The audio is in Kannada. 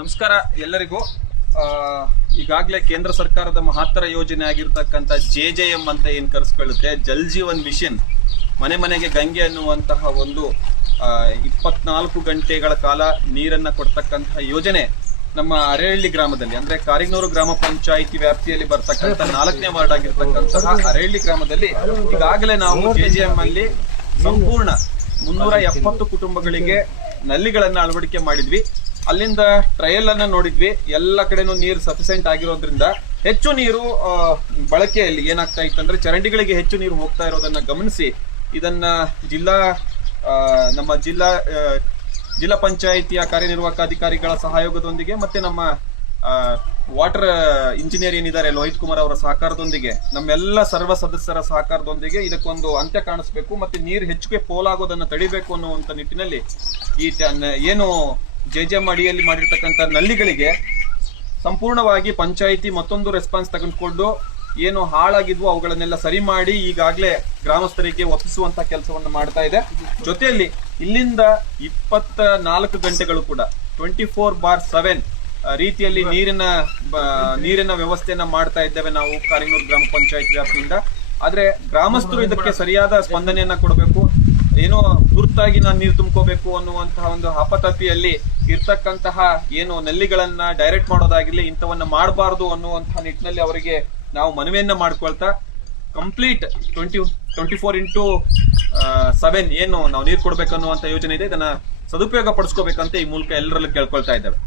ನಮಸ್ಕಾರ ಎಲ್ಲರಿಗೂ. ಈಗಾಗಲೇ ಕೇಂದ್ರ ಸರ್ಕಾರದ ಮಹತ್ತರ ಯೋಜನೆ ಆಗಿರ್ತಕ್ಕಂಥ JJM ಅಂತ ಏನ್ ಕರೆಸ್ಕೊಳ್ಳುತ್ತೆ, ಜಲ್ ಜೀವನ್ ಮಿಷನ್, ಮನೆ ಮನೆಗೆ ಗಂಗೆ ಅನ್ನುವಂತಹ ಒಂದು 24 ಗಂಟೆಗಳ ಕಾಲ ನೀರನ್ನ ಕೊಡ್ತಕ್ಕಂತಹ ಯೋಜನೆ ನಮ್ಮ ಅರೇಹಳ್ಳಿ ಗ್ರಾಮದಲ್ಲಿ, ಅಂದ್ರೆ ಕಾರಿಗ್ನೂರು ಗ್ರಾಮ ಪಂಚಾಯಿತಿ ವ್ಯಾಪ್ತಿಯಲ್ಲಿ ಬರ್ತಕ್ಕಂಥ 4ನೇ ವಾರ್ಡ್ ಆಗಿರ್ತಕ್ಕಂತಹ ಅರೇಹಳ್ಳಿ ಗ್ರಾಮದಲ್ಲಿ ಈಗಾಗಲೇ ನಾವು JJM ಅಲ್ಲಿ ಸಂಪೂರ್ಣ 370 ಕುಟುಂಬಗಳಿಗೆ ನಲ್ಲಿಗಳನ್ನ ಅಳವಡಿಕೆ ಮಾಡಿದ್ವಿ. ಅಲ್ಲಿಂದ ಟ್ರಯಲ್ ಅನ್ನ ನೋಡಿದ್ವಿ. ಎಲ್ಲ ಕಡೆನೂ ನೀರು ಸಫಿಸೆಂಟ್ ಆಗಿರೋದ್ರಿಂದ ಹೆಚ್ಚು ನೀರು ಬಳಕೆಯಲ್ಲಿ ಏನಾಗ್ತಾ ಇತ್ತಂದ್ರೆ ಚರಂಡಿಗಳಿಗೆ ಹೆಚ್ಚು ನೀರು ಹೋಗ್ತಾ ಇರೋದನ್ನ ಗಮನಿಸಿ ಇದನ್ನ ನಮ್ಮ ಜಿಲ್ಲಾ ಪಂಚಾಯಿತಿಯ ಕಾರ್ಯನಿರ್ವಾಹಕ ಅಧಿಕಾರಿಗಳ ಸಹಯೋಗದೊಂದಿಗೆ ಮತ್ತೆ ನಮ್ಮ ವಾಟರ್ ಇಂಜಿನಿಯರ್ ಏನಿದ್ದಾರೆ ಲೋಹಿತ್ ಕುಮಾರ್ ಅವರ ಸಹಕಾರದೊಂದಿಗೆ, ನಮ್ಮೆಲ್ಲ ಸರ್ವ ಸದಸ್ಯರ ಸಹಕಾರದೊಂದಿಗೆ ಇದಕ್ಕೊಂದು ಅಂತ್ಯ ಕಾಣಿಸ್ಬೇಕು ಮತ್ತೆ ನೀರು ಹೆಚ್ಚಿಗೆ ಪೋಲಾಗೋದನ್ನ ತಡಿಬೇಕು ಅನ್ನುವಂತ ನಿಟ್ಟಿನಲ್ಲಿ ಈ ಏನು JJM ಅಡಿಯಲ್ಲಿ ಮಾಡಿರ್ತಕ್ಕಂಥ ನಲ್ಲಿಗಳಿಗೆ ಸಂಪೂರ್ಣವಾಗಿ ಪಂಚಾಯಿತಿ ಮತ್ತೊಂದು ರೆಸ್ಪಾನ್ಸ್ ತೆಗೆದುಕೊಂಡು ಏನು ಹಾಳಾಗಿದ್ವು ಅವುಗಳನ್ನೆಲ್ಲ ಸರಿ ಮಾಡಿ ಈಗಾಗಲೇ ಗ್ರಾಮಸ್ಥರಿಗೆ ಒಪ್ಪಿಸುವಂತ ಕೆಲಸವನ್ನು ಮಾಡ್ತಾ ಇದೆ. ಜೊತೆಯಲ್ಲಿ ಇಲ್ಲಿಂದ 24 ಗಂಟೆಗಳು ಕೂಡ 24/7 ರೀತಿಯಲ್ಲಿ ನೀರಿನ ವ್ಯವಸ್ಥೆಯನ್ನ ಮಾಡ್ತಾ ಇದ್ದೇವೆ ನಾವು ಕಾರಿಗ್ನೂರು ಗ್ರಾಮ ಪಂಚಾಯತ್ ವ್ಯಾಪ್ತಿಯಿಂದ. ಆದ್ರೆ ಗ್ರಾಮಸ್ಥರು ಇದಕ್ಕೆ ಸರಿಯಾದ ಸ್ಪಂದನೆಯನ್ನ ಕೊಡಬೇಕು. ಏನೋ ತುರ್ತಾಗಿ ನಾನು ನೀರು ತುಂಬ್ಕೋಬೇಕು ಅನ್ನುವಂತಹ ಒಂದು ಆಪತಪಿಯಲ್ಲಿ ಇರ್ತಕ್ಕಂತಹ ಏನು ನಲ್ಲಿಗಳನ್ನ ಡೈರೆಕ್ಟ್ ಮಾಡೋದಾಗಿರ್ಲಿ, ಇಂಥವನ್ನ ಮಾಡಬಾರದು ಅನ್ನುವಂತಹ ನಿಟ್ಟಿನಲ್ಲಿ ಅವರಿಗೆ ನಾವು ಮನವಿಯನ್ನ ಮಾಡ್ಕೊಳ್ತಾ ಕಂಪ್ಲೀಟ್ 24/7 ಏನು ನಾವು ನೀರು ಕೊಡ್ಬೇಕು ಅನ್ನುವಂತ ಯೋಜನೆ ಇದೆ, ಇದನ್ನ ಸದುಪಯೋಗ ಪಡಿಸ್ಕೋಬೇಕಂತ ಈ ಮೂಲಕ ಎಲ್ಲರಲ್ಲೂ ಕೇಳ್ಕೊಳ್ತಾ ಇದ್ದೇವೆ.